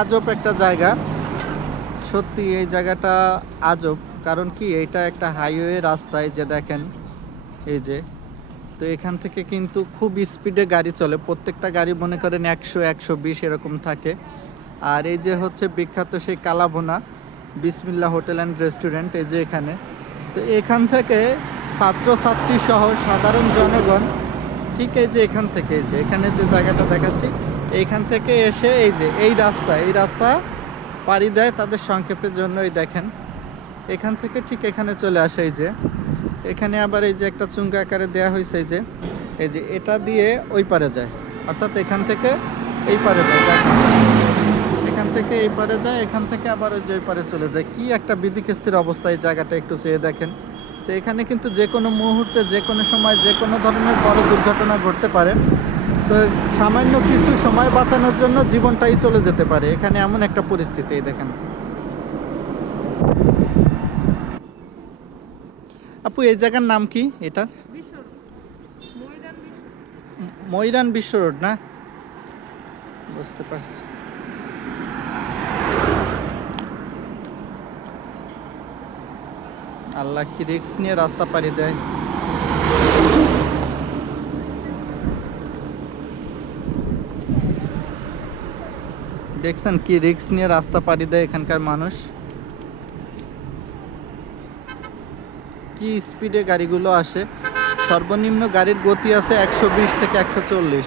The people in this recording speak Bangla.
আজব একটা জায়গা। সত্যি এই জায়গাটা আজব। কারণ কি, এইটা একটা হাইওয়ে রাস্তায় যে দেখেন, এই যে, তো এখান থেকে কিন্তু খুব স্পিডে গাড়ি চলে। প্রত্যেকটা গাড়ি মনে করেন 100-120 এরকম থাকে। আর এই যে হচ্ছে বিখ্যাত সেই কালাভুনা বিসমিল্লাহ হোটেল অ্যান্ড রেস্টুরেন্ট, এই যে এখানে। তো এখান থেকে ছাত্রছাত্রী সহ সাধারণ জনগণ ঠিক এই যে এখান থেকে, এই যে এখানে যে জায়গাটা দেখাচ্ছি, এইখান থেকে এসে এই যে এই রাস্তা পাড়ি দেয় তাদের সংক্ষেপের জন্য। এই দেখেন, এখান থেকে ঠিক এখানে চলে আসে। এই যে এখানে আবার এই যে একটা চুঙ্গা আকারে দেওয়া হয়েছে, এই যে এটা দিয়ে ওই পারে যায়, অর্থাৎ এখান থেকে এই পারে যায়। দেখেন, এখান থেকে এই পারে যায়, এখান থেকে আবার ওই যে ওই পারে চলে যায়। কি একটা বিধিকিস্তির অবস্থা এই জায়গাটা, একটু চেয়ে দেখেন। তো এখানে কিন্তু যে কোনো মুহূর্তে, যে কোনো সময়, যে কোনো ধরনের বড় দুর্ঘটনা ঘটতে পারে। তো সামান্য কিছু সময় বাঁচানোর জন্য জীবনটাই চলে যেতে পারে এখানে, এমন একটা পরিস্থিতি। দেখেন আপু, এই জায়গার নাম কি এটার? ময়রান বিশ্ব রোড না? বুঝতে পারছি। আল্লাহ, কি রিস্ক নিয়ে রাস্তা পাড়ি দেয়। দেখছেন কি রিস্ক নিয়ে রাস্তা পাড়ি দেয় এখানকার মানুষ। কি স্পিডে গাড়িগুলো আসে। সর্বনিম্ন গাড়ির গতি আছে 120 থেকে 140।